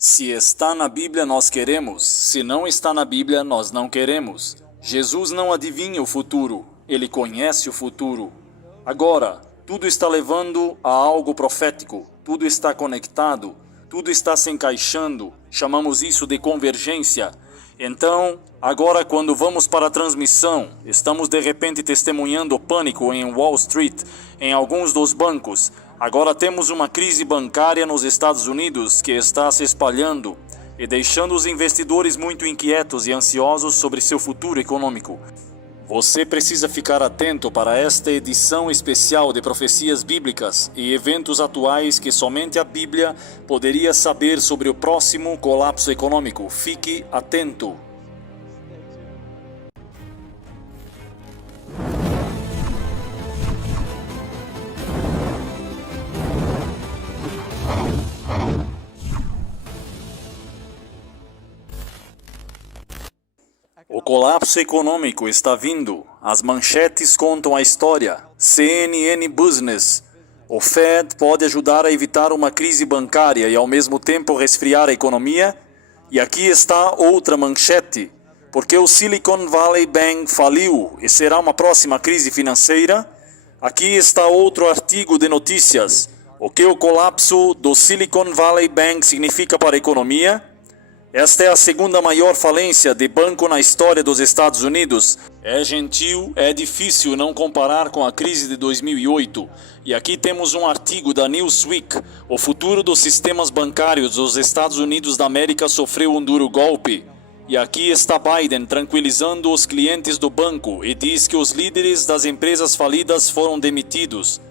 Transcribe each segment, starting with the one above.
Se está na Bíblia, nós queremos. Se não está na Bíblia, nós não queremos. Jesus não adivinha o futuro. Ele conhece o futuro. Agora, tudo está levando a algo profético. Tudo está conectado. Tudo está se encaixando. Chamamos isso de convergência. Então, agora quando vamos para a transmissão, estamos de repente testemunhando o pânico em Wall Street, em alguns dos bancos. Agora temos uma crise bancária nos Estados Unidos que está se espalhando e deixando os investidores muito inquietos e ansiosos sobre seu futuro econômico. Você precisa ficar atento para esta edição especial de profecias bíblicas e eventos atuais que somente a Bíblia poderia saber sobre o próximo colapso econômico. Fique atento. O colapso econômico está vindo. As manchetes contam a história. CNN Business. O Fed pode ajudar a evitar uma crise bancária e ao mesmo tempo resfriar a economia? E aqui está outra manchete. Porque o Silicon Valley Bank faliu e será uma próxima crise financeira? Aqui está outro artigo de notícias. O que o colapso do Silicon Valley Bank significa para a economia? Esta é a segunda maior falência de banco na história dos Estados Unidos. É gentil, é difícil não comparar com a crise de 2008. E aqui temos um artigo da Newsweek. O futuro dos sistemas bancários dos Estados Unidos da América sofreu um duro golpe. E aqui está Biden tranquilizando os clientes do banco e diz que os líderes das empresas falidas foram demitidos.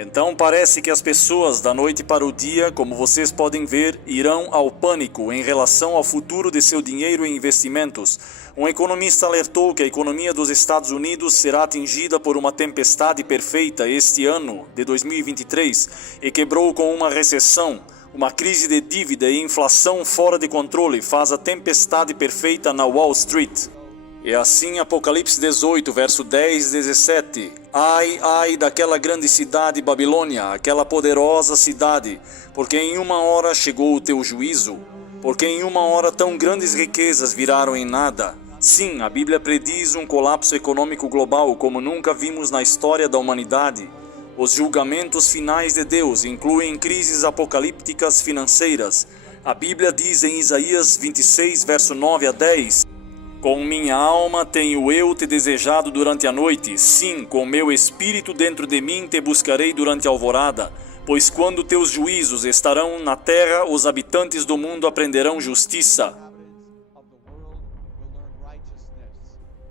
Então parece que as pessoas da noite para o dia, como vocês podem ver, irão ao pânico em relação ao futuro de seu dinheiro e investimentos. Um economista alertou que a economia dos Estados Unidos será atingida por uma tempestade perfeita este ano de 2023 e quebrou com uma recessão. Uma crise de dívida e inflação fora de controle faz a tempestade perfeita na Wall Street. E assim Apocalipse 18, verso 10 e 17. Ai, ai daquela grande cidade Babilônia, aquela poderosa cidade, porque em uma hora chegou o teu juízo, porque em uma hora tão grandes riquezas viraram em nada. Sim, a Bíblia prediz um colapso econômico global como nunca vimos na história da humanidade. Os julgamentos finais de Deus incluem crises apocalípticas financeiras. A Bíblia diz em Isaías 26, verso 9 a 10... Com minha alma tenho eu te desejado durante a noite, sim, com meu espírito dentro de mim te buscarei durante a alvorada, pois quando teus juízos estarão na terra, os habitantes do mundo aprenderão justiça.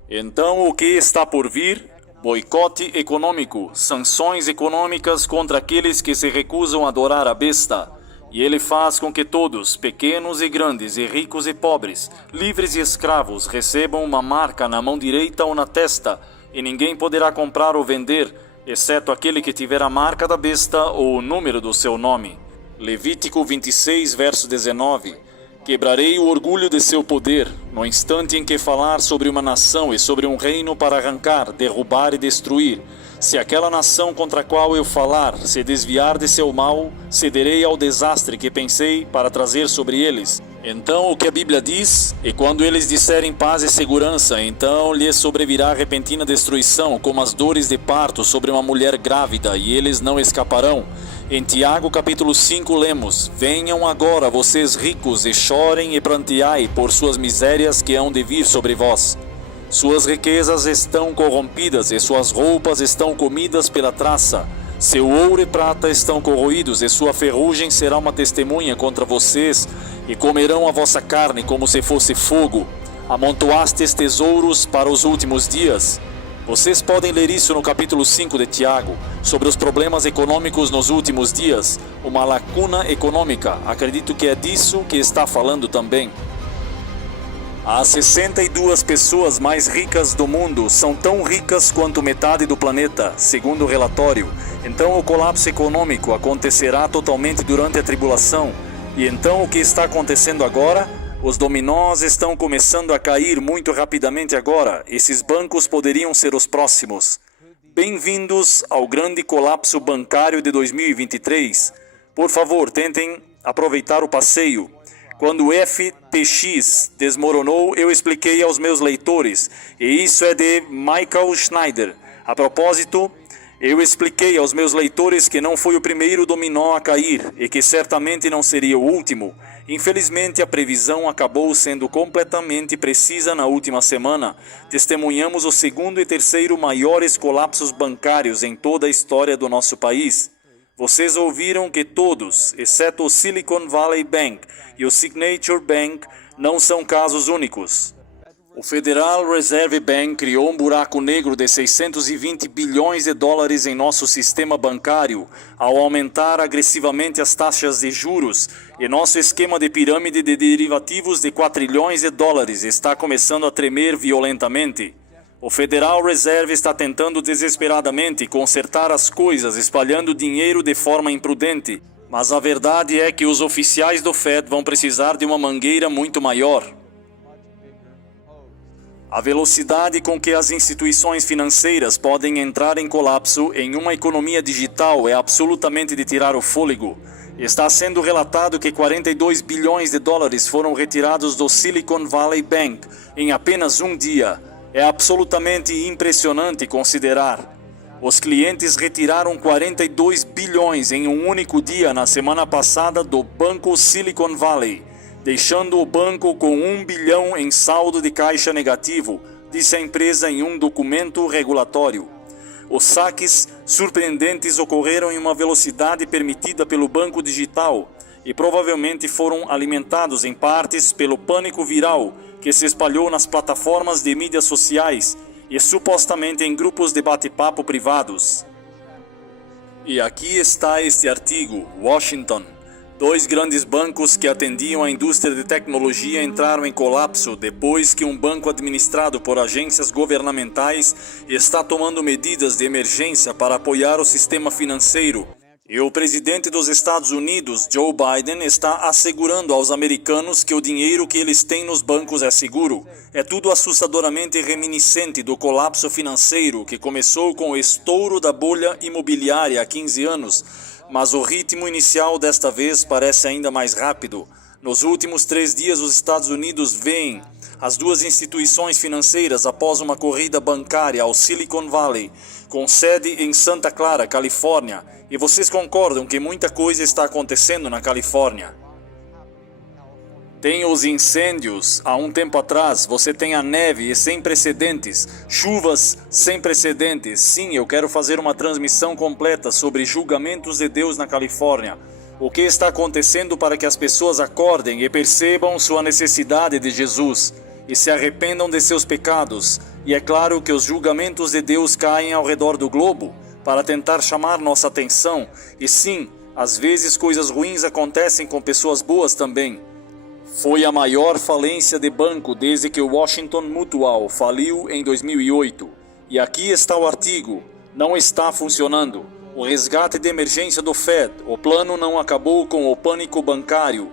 Então o que está por vir? Boicote econômico, sanções econômicas contra aqueles que se recusam a adorar a besta. E ele faz com que todos, pequenos e grandes, e ricos e pobres, livres e escravos, recebam uma marca na mão direita ou na testa, e ninguém poderá comprar ou vender, exceto aquele que tiver a marca da besta ou o número do seu nome. Levítico 26, verso 19. Quebrarei o orgulho de seu poder, no instante em que falar sobre uma nação e sobre um reino para arrancar, derrubar e destruir. Se aquela nação contra a qual eu falar se desviar de seu mal, cederei ao desastre que pensei para trazer sobre eles. Então o que a Bíblia diz? E quando eles disserem paz e segurança, então lhes sobrevirá repentina destruição, como as dores de parto sobre uma mulher grávida, e eles não escaparão. Em Tiago capítulo 5 lemos: Venham agora vocês ricos e chorem e pranteai por suas misérias que hão de vir sobre vós. Suas riquezas estão corrompidas e suas roupas estão comidas pela traça. Seu ouro e prata estão corroídos e sua ferrugem será uma testemunha contra vocês, e comerão a vossa carne como se fosse fogo. Amontoastes tesouros para os últimos dias. Vocês podem ler isso no capítulo 5 de Tiago, sobre os problemas econômicos nos últimos dias, uma lacuna econômica. Acredito que é disso que está falando também. As 62 pessoas mais ricas do mundo são tão ricas quanto metade do planeta, segundo o relatório. Então o colapso econômico acontecerá totalmente durante a tribulação. E então o que está acontecendo agora? Os dominós estão começando a cair muito rapidamente agora. Esses bancos poderiam ser os próximos. Bem-vindos ao grande colapso bancário de 2023. Por favor, tentem aproveitar o passeio. Quando o FTX desmoronou, eu expliquei aos meus leitores, e isso é de Michael Schneider. A propósito, eu expliquei aos meus leitores que não foi o primeiro dominó a cair e que certamente não seria o último. Infelizmente, a previsão acabou sendo completamente precisa na última semana. Testemunhamos o segundo e terceiro maiores colapsos bancários em toda a história do nosso país. Vocês ouviram que todos, exceto o Silicon Valley Bank e o Signature Bank, não são casos únicos. O Federal Reserve Bank criou um buraco negro de 620 bilhões de dólares em nosso sistema bancário ao aumentar agressivamente as taxas de juros, e nosso esquema de pirâmide de derivativos de 4 trilhões de dólares está começando a tremer violentamente. O Federal Reserve está tentando desesperadamente consertar as coisas, espalhando dinheiro de forma imprudente, mas a verdade é que os oficiais do Fed vão precisar de uma mangueira muito maior. A velocidade com que as instituições financeiras podem entrar em colapso em uma economia digital é absolutamente de tirar o fôlego. Está sendo relatado que 42 bilhões de dólares foram retirados do Silicon Valley Bank em apenas um dia. É absolutamente impressionante considerar. Os clientes retiraram 42 bilhões em um único dia na semana passada do Banco Silicon Valley, deixando o banco com 1 bilhão em saldo de caixa negativo, disse a empresa em um documento regulatório. Os saques surpreendentes ocorreram em uma velocidade permitida pelo banco digital e provavelmente foram alimentados em partes pelo pânico viral que se espalhou nas plataformas de mídias sociais e supostamente em grupos de bate-papo privados. E aqui está este artigo, Washington. 2 grandes bancos que atendiam à indústria de tecnologia entraram em colapso depois que um banco administrado por agências governamentais está tomando medidas de emergência para apoiar o sistema financeiro. E o presidente dos Estados Unidos, Joe Biden, está assegurando aos americanos que o dinheiro que eles têm nos bancos é seguro. É tudo assustadoramente reminiscente do colapso financeiro que começou com o estouro da bolha imobiliária há 15 anos, mas o ritmo inicial desta vez parece ainda mais rápido. Nos últimos 3 dias, os Estados Unidos veem as 2 instituições financeiras após uma corrida bancária ao Silicon Valley, com sede em Santa Clara, Califórnia. E vocês concordam que muita coisa está acontecendo na Califórnia? Tem os incêndios há um tempo atrás, você tem a neve sem precedentes, chuvas sem precedentes. Sim, eu quero fazer uma transmissão completa sobre julgamentos de Deus na Califórnia. O que está acontecendo para que as pessoas acordem e percebam sua necessidade de Jesus e se arrependam de seus pecados. E é claro que os julgamentos de Deus caem ao redor do globo para tentar chamar nossa atenção. E sim, às vezes coisas ruins acontecem com pessoas boas também. Foi a maior falência de banco desde que o Washington Mutual faliu em 2008. E aqui está o artigo. Não está funcionando. O resgate de emergência do Fed. O plano não acabou com o pânico bancário.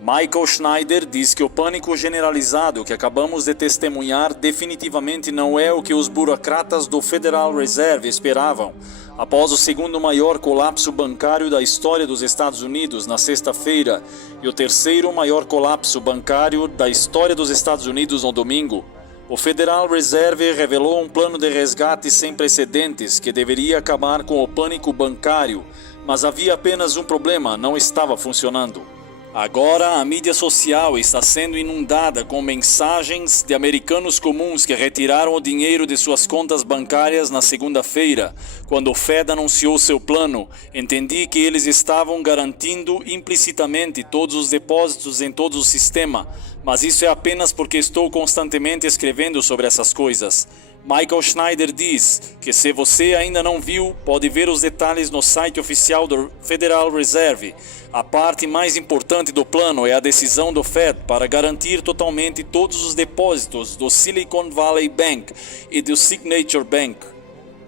Michael Schneider diz que o pânico generalizado que acabamos de testemunhar definitivamente não é o que os burocratas do Federal Reserve esperavam. Após o segundo maior colapso bancário da história dos Estados Unidos na sexta-feira e o terceiro maior colapso bancário da história dos Estados Unidos no domingo, o Federal Reserve revelou um plano de resgate sem precedentes que deveria acabar com o pânico bancário, mas havia apenas um problema: não estava funcionando. Agora a mídia social está sendo inundada com mensagens de americanos comuns que retiraram o dinheiro de suas contas bancárias na segunda-feira, quando o Fed anunciou seu plano. Entendi que eles estavam garantindo implicitamente todos os depósitos em todo o sistema, mas isso é apenas porque estou constantemente escrevendo sobre essas coisas. Michael Schneider diz que se você ainda não viu, pode ver os detalhes no site oficial do Federal Reserve. A parte mais importante do plano é a decisão do Fed para garantir totalmente todos os depósitos do Silicon Valley Bank e do Signature Bank.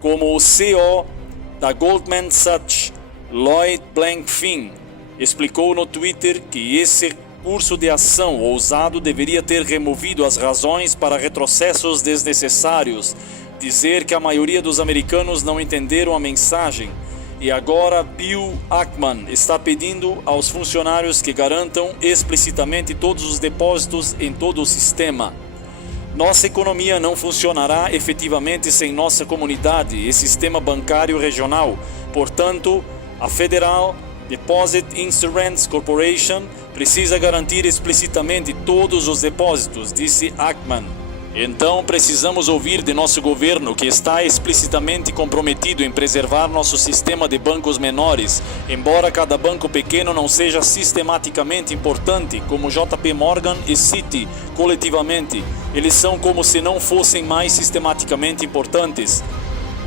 Como o CEO da Goldman Sachs, Lloyd Blankfein, explicou no Twitter que esse curso de ação ousado deveria ter removido as razões para retrocessos desnecessários, dizer que a maioria dos americanos não entenderam a mensagem E agora Bill Ackman está pedindo aos funcionários que garantam explicitamente todos os depósitos em todo o sistema. Nossa economia não funcionará efetivamente sem nossa comunidade e sistema bancário regional. Portanto, a Federal Deposit Insurance Corporation precisa garantir explicitamente todos os depósitos, disse Ackman. Então precisamos ouvir de nosso governo, que está explicitamente comprometido em preservar nosso sistema de bancos menores, embora cada banco pequeno não seja sistematicamente importante, como JP Morgan e Citi coletivamente. Eles são como se não fossem mais sistematicamente importantes.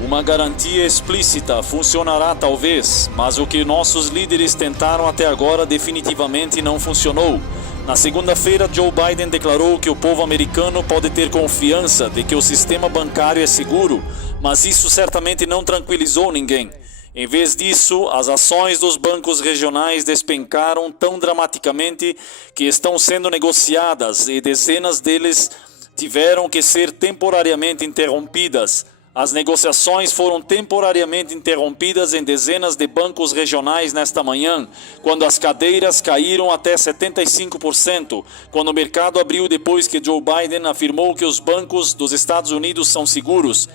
Uma garantia explícita funcionará talvez, mas o que nossos líderes tentaram até agora definitivamente não funcionou. Na segunda-feira, Joe Biden declarou que o povo americano pode ter confiança de que o sistema bancário é seguro, mas isso certamente não tranquilizou ninguém. Em vez disso, as ações dos bancos regionais despencaram tão dramaticamente que estão sendo negociadas e dezenas deles tiveram que ser temporariamente interrompidas. As negociações foram temporariamente interrompidas em dezenas de bancos regionais nesta manhã, quando as cadeiras caíram até 75%, quando o mercado abriu depois que Joe Biden afirmou que os bancos dos Estados Unidos são seguros.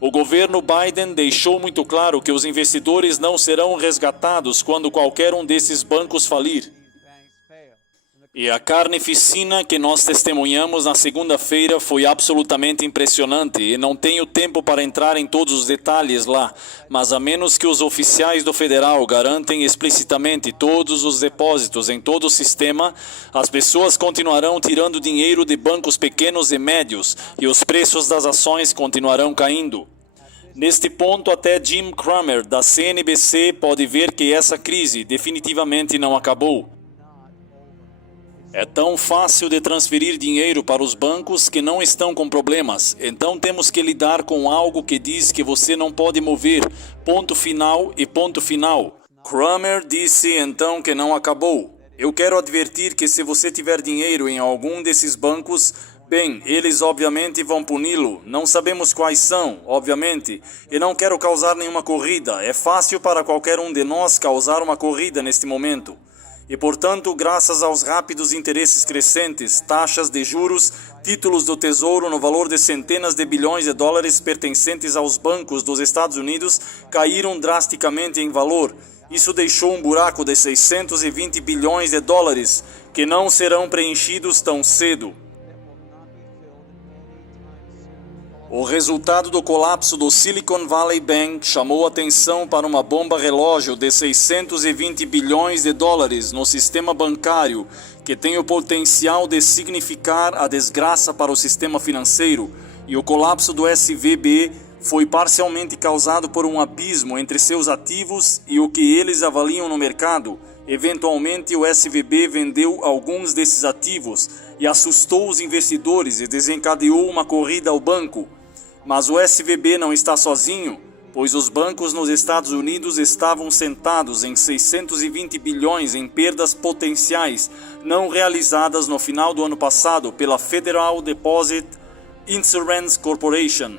O governo Biden deixou muito claro que os investidores não serão resgatados quando qualquer um desses bancos falir. E a carnificina que nós testemunhamos na segunda-feira foi absolutamente impressionante e não tenho tempo para entrar em todos os detalhes lá, mas a menos que os oficiais do federal garantem explicitamente todos os depósitos em todo o sistema, as pessoas continuarão tirando dinheiro de bancos pequenos e médios e os preços das ações continuarão caindo. Neste ponto, até Jim Cramer, da CNBC, pode ver que essa crise definitivamente não acabou. É tão fácil de transferir dinheiro para os bancos que não estão com problemas. Então temos que lidar com algo que diz que você não pode mover. Ponto final e ponto final. Cramer disse então que não acabou. Eu quero advertir que se você tiver dinheiro em algum desses bancos, bem, eles obviamente vão puni-lo. Não sabemos quais são, obviamente. E não quero causar nenhuma corrida. É fácil para qualquer um de nós causar uma corrida neste momento. E, portanto, graças aos rápidos interesses crescentes, taxas de juros, títulos do Tesouro no valor de centenas de bilhões de dólares pertencentes aos bancos dos Estados Unidos caíram drasticamente em valor. Isso deixou um buraco de 620 bilhões de dólares que não serão preenchidos tão cedo. O resultado do colapso do Silicon Valley Bank chamou atenção para uma bomba relógio de 620 bilhões de dólares no sistema bancário, que tem o potencial de significar a desgraça para o sistema financeiro, e o colapso do SVB foi parcialmente causado por um abismo entre seus ativos e o que eles avaliam no mercado. Eventualmente, o SVB vendeu alguns desses ativos e assustou os investidores e desencadeou uma corrida ao banco. Mas o SVB não está sozinho, pois os bancos nos Estados Unidos estavam sentados em 620 bilhões em perdas potenciais não realizadas no final do ano passado pela Federal Deposit Insurance Corporation.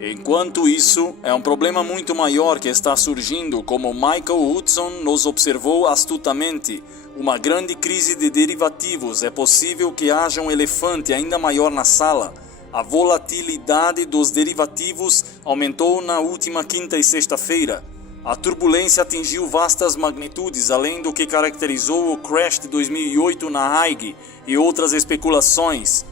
Enquanto isso, é um problema muito maior que está surgindo, como Michael Hudson nos observou astutamente. Uma grande crise de derivativos. É possível que haja um elefante ainda maior na sala. A volatilidade dos derivativos aumentou na última quinta e sexta-feira. A turbulência atingiu vastas magnitudes, além do que caracterizou o crash de 2008 na AIG e outras especulações.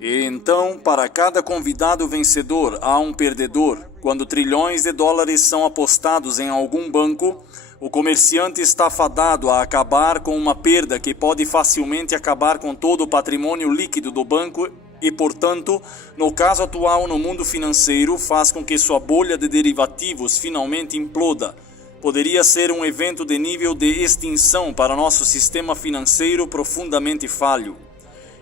E então, para cada convidado vencedor, há um perdedor. Quando trilhões de dólares são apostados em algum banco, o comerciante está fadado a acabar com uma perda que pode facilmente acabar com todo o patrimônio líquido do banco e, portanto, no caso atual no mundo financeiro, faz com que sua bolha de derivativos finalmente imploda. Poderia ser um evento de nível de extinção para nosso sistema financeiro profundamente falho.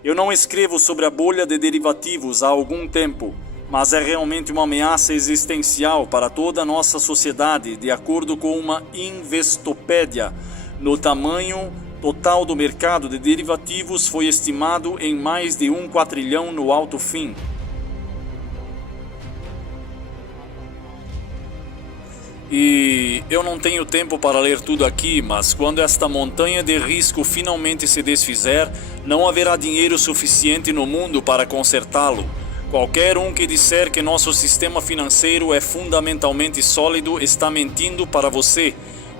Eu não escrevo sobre a bolha de derivativos há algum tempo, mas é realmente uma ameaça existencial para toda a nossa sociedade, de acordo com uma Investopédia. No tamanho total do mercado de derivativos foi estimado em mais de 1 quatrilhão no alto fim. E eu não tenho tempo para ler tudo aqui, mas quando esta montanha de risco finalmente se desfizer, não haverá dinheiro suficiente no mundo para consertá-lo. Qualquer um que disser que nosso sistema financeiro é fundamentalmente sólido está mentindo para você.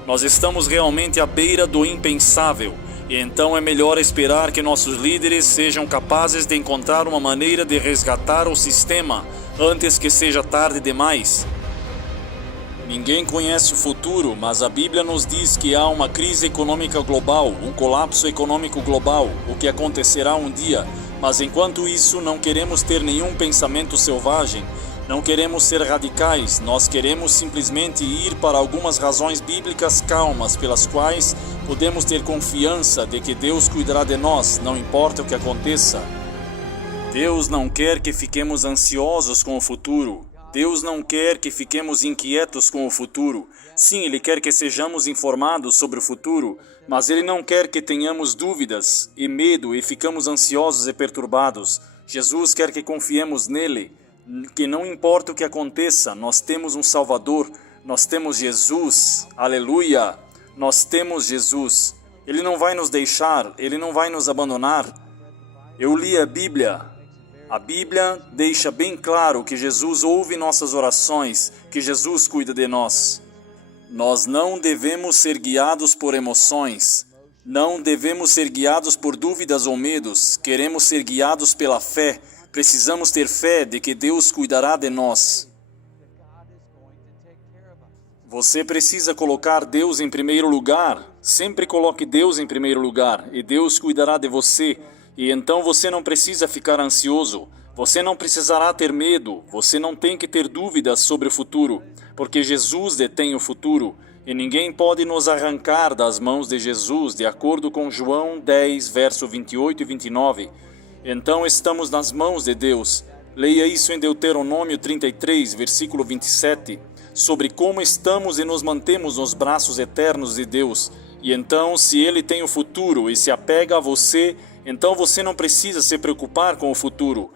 Nós estamos realmente à beira do impensável, e então é melhor esperar que nossos líderes sejam capazes de encontrar uma maneira de resgatar o sistema antes que seja tarde demais. Ninguém conhece o futuro, mas a Bíblia nos diz que há uma crise econômica global, um colapso econômico global, o que acontecerá um dia. Mas enquanto isso, não queremos ter nenhum pensamento selvagem, não queremos ser radicais, nós queremos simplesmente ir para algumas razões bíblicas calmas pelas quais podemos ter confiança de que Deus cuidará de nós, não importa o que aconteça. Deus não quer que fiquemos ansiosos com o futuro. Deus não quer que fiquemos inquietos com o futuro. Sim, Ele quer que sejamos informados sobre o futuro, mas Ele não quer que tenhamos dúvidas e medo e ficamos ansiosos e perturbados. Jesus quer que confiemos nele, que não importa o que aconteça, nós temos um Salvador, nós temos Jesus, aleluia, nós temos Jesus. Ele não vai nos deixar, Ele não vai nos abandonar. Eu li a Bíblia. A Bíblia deixa bem claro que Jesus ouve nossas orações, que Jesus cuida de nós. Nós não devemos ser guiados por emoções, não devemos ser guiados por dúvidas ou medos, queremos ser guiados pela fé, precisamos ter fé de que Deus cuidará de nós. Você precisa colocar Deus em primeiro lugar, sempre coloque Deus em primeiro lugar e Deus cuidará de você. E então você não precisa ficar ansioso, você não precisará ter medo, você não tem que ter dúvidas sobre o futuro, porque Jesus detém o futuro, e ninguém pode nos arrancar das mãos de Jesus, de acordo com João 10, verso 28 e 29. Então estamos nas mãos de Deus. Leia isso em Deuteronômio 33, versículo 27, sobre como estamos e nos mantemos nos braços eternos de Deus. E então, se Ele tem o futuro e se apega a você, então você não precisa se preocupar com o futuro.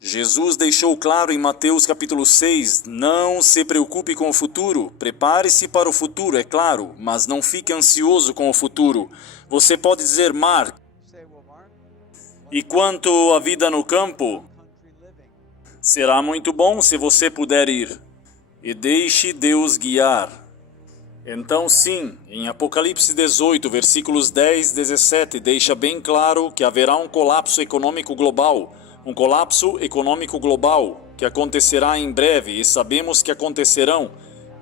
Jesus deixou claro em Mateus capítulo 6, não se preocupe com o futuro, prepare-se para o futuro, é claro, mas não fique ansioso com o futuro. Você pode dizer, Mark, e quanto à vida no campo? Será muito bom se você puder ir, e deixe Deus guiar. Então sim, em Apocalipse 18, versículos 10 e 17, deixa bem claro que haverá um colapso econômico global, que acontecerá em breve, e sabemos que acontecerão,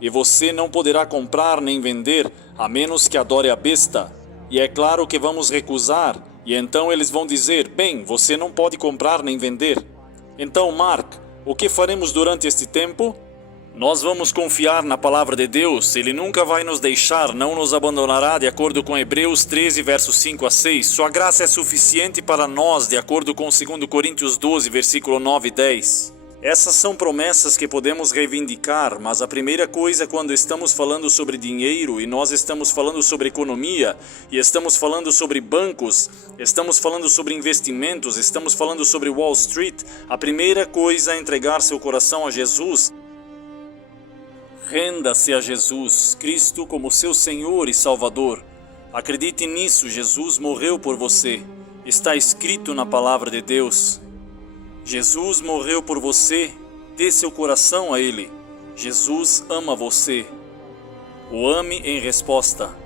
e você não poderá comprar nem vender, a menos que adore a besta. E é claro que vamos recusar, e então eles vão dizer, bem, você não pode comprar nem vender. Então, Mark, o que faremos durante este tempo? Nós vamos confiar na palavra de Deus, Ele nunca vai nos deixar, não nos abandonará, de acordo com Hebreus 13, versos 5 a 6. Sua graça é suficiente para nós, de acordo com 2 Coríntios 12, versículo 9 e 10. Essas são promessas que podemos reivindicar, mas a primeira coisa quando estamos falando sobre dinheiro, e nós estamos falando sobre economia, e estamos falando sobre bancos, estamos falando sobre investimentos, estamos falando sobre Wall Street, a primeira coisa é entregar seu coração a Jesus. Renda-se a Jesus Cristo como seu Senhor e Salvador. Acredite nisso, Jesus morreu por você. Está escrito na palavra de Deus. Jesus morreu por você, dê seu coração a Ele. Jesus ama você. O ame em resposta.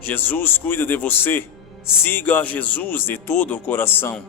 Jesus cuida de você. Siga a Jesus de todo o coração.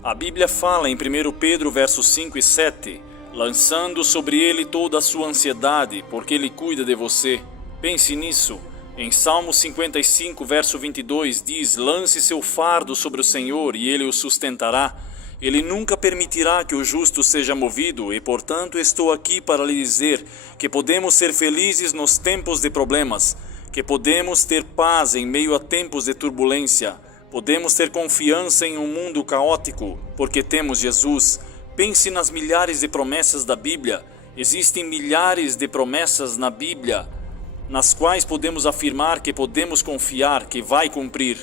A Bíblia fala em 1 Pedro versos 5 e 7, lançando sobre Ele toda a sua ansiedade, porque Ele cuida de você. Pense nisso. Em Salmo 55, verso 22, diz, lance seu fardo sobre o Senhor e Ele o sustentará. Ele nunca permitirá que o justo seja movido e, portanto, estou aqui para lhe dizer que podemos ser felizes nos tempos de problemas, que podemos ter paz em meio a tempos de turbulência, podemos ter confiança em um mundo caótico, porque temos Jesus. Pense nas milhares de promessas da Bíblia. Existem milhares de promessas na Bíblia, nas quais podemos afirmar que podemos confiar que vai cumprir.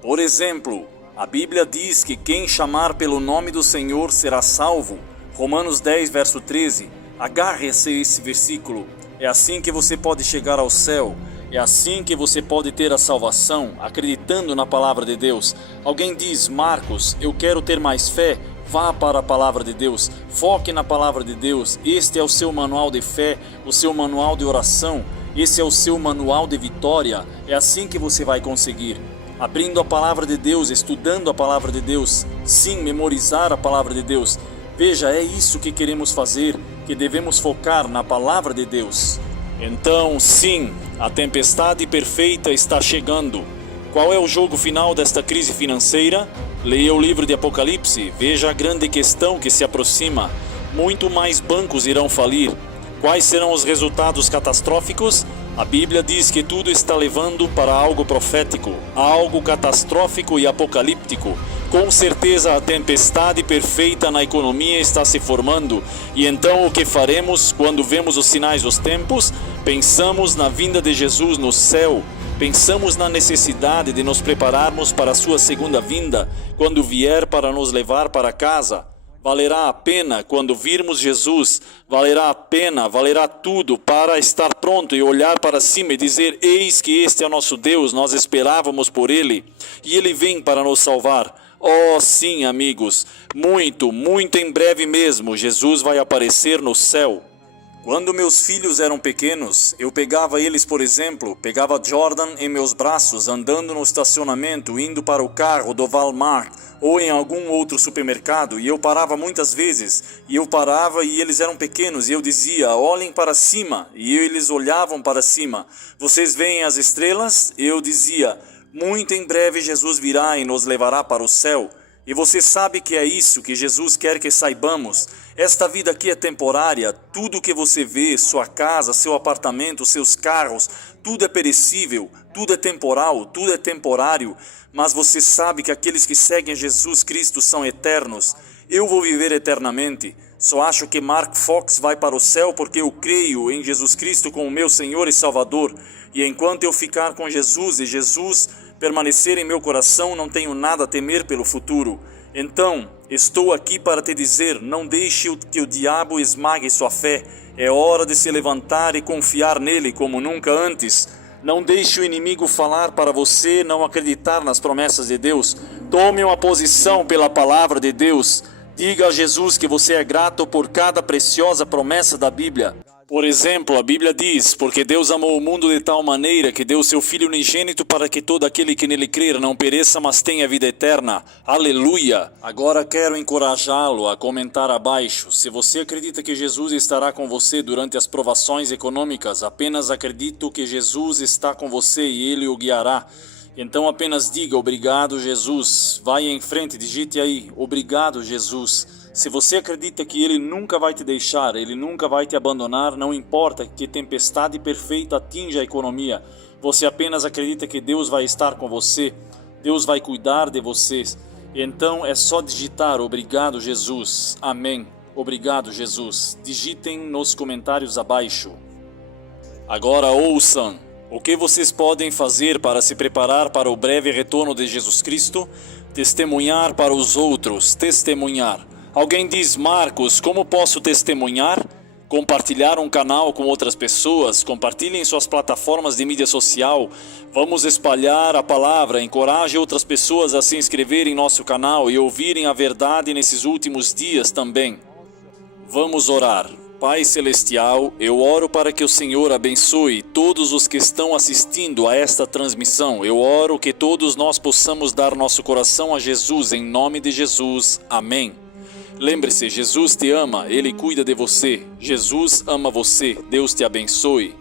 Por exemplo, a Bíblia diz que quem chamar pelo nome do Senhor será salvo. Romanos 10, verso 13. Agarre-se a esse versículo. É assim que você pode chegar ao céu. É assim que você pode ter a salvação, acreditando na palavra de Deus. Alguém diz: Marcos, eu quero ter mais fé. Vá para a palavra de Deus, foque na palavra de Deus. Este é o seu manual de fé, o seu manual de oração. Esse é o seu manual de vitória. É assim que você vai conseguir. Abrindo a palavra de Deus, estudando a palavra de Deus. Sim, memorizar a palavra de Deus. Veja, é isso que queremos fazer, que devemos focar na palavra de Deus. Então, sim, a tempestade perfeita está chegando. Qual é o jogo final desta crise financeira? Leia o livro de Apocalipse, veja a grande questão que se aproxima. Muito mais bancos irão falir. Quais serão os resultados catastróficos? A Bíblia diz que tudo está levando para algo profético, algo catastrófico e apocalíptico. Com certeza a tempestade perfeita na economia está se formando. E então o que faremos quando vemos os sinais dos tempos? Pensamos na vinda de Jesus no céu. Pensamos na necessidade de nos prepararmos para a sua segunda vinda, quando vier para nos levar para casa. Valerá a pena quando virmos Jesus, valerá a pena, valerá tudo para estar pronto e olhar para cima e dizer: eis que este é o nosso Deus, nós esperávamos por Ele, e Ele vem para nos salvar. Oh sim, amigos, muito, muito em breve mesmo, Jesus vai aparecer no céu. Quando meus filhos eram pequenos, eu pegava eles, por exemplo, pegava Jordan em meus braços, andando no estacionamento, indo para o carro do Walmart ou em algum outro supermercado, e eu parava muitas vezes, e eles eram pequenos, e eu dizia: olhem para cima, e eles olhavam para cima. Vocês veem as estrelas? Eu dizia: muito em breve Jesus virá e nos levará para o céu. E você sabe que é isso que Jesus quer que saibamos. Esta vida aqui é temporária. Tudo que você vê, sua casa, seu apartamento, seus carros, tudo é perecível, tudo é temporal, tudo é temporário. Mas você sabe que aqueles que seguem Jesus Cristo são eternos. Eu vou viver eternamente. Só acho que Mark Fox vai para o céu porque eu creio em Jesus Cristo como meu Senhor e Salvador. E enquanto eu ficar com Jesus e Jesus permanecer em meu coração, não tenho nada a temer pelo futuro. Então, estou aqui para te dizer: não deixe que o diabo esmague sua fé. É hora de se levantar e confiar nele como nunca antes. Não deixe o inimigo falar para você não acreditar nas promessas de Deus. Tome uma posição pela palavra de Deus. Diga a Jesus que você é grato por cada preciosa promessa da Bíblia. Por exemplo, a Bíblia diz: porque Deus amou o mundo de tal maneira que deu seu Filho unigênito para que todo aquele que nele crer não pereça, mas tenha vida eterna. Aleluia! Agora quero encorajá-lo a comentar abaixo. Se você acredita que Jesus estará com você durante as provações econômicas, apenas acredito que Jesus está com você e Ele o guiará. Então apenas diga: obrigado, Jesus. Vai em frente, digite aí: obrigado, Jesus. Se você acredita que Ele nunca vai te deixar, Ele nunca vai te abandonar, não importa que tempestade perfeita atinja a economia, você apenas acredita que Deus vai estar com você, Deus vai cuidar de você. Então é só digitar: obrigado, Jesus. Amém. Obrigado, Jesus. Digitem nos comentários abaixo. Agora ouçam. O que vocês podem fazer para se preparar para o breve retorno de Jesus Cristo? Testemunhar para os outros, testemunhar. Alguém diz: Marcos, como posso testemunhar? Compartilhar um canal com outras pessoas, compartilhem suas plataformas de mídia social. Vamos espalhar a palavra, encoraje outras pessoas a se inscreverem em nosso canal e ouvirem a verdade nesses últimos dias também. Vamos orar. Pai Celestial, eu oro para que o Senhor abençoe todos os que estão assistindo a esta transmissão. Eu oro que todos nós possamos dar nosso coração a Jesus, em nome de Jesus. Amém. Lembre-se, Jesus te ama, Ele cuida de você. Jesus ama você. Deus te abençoe.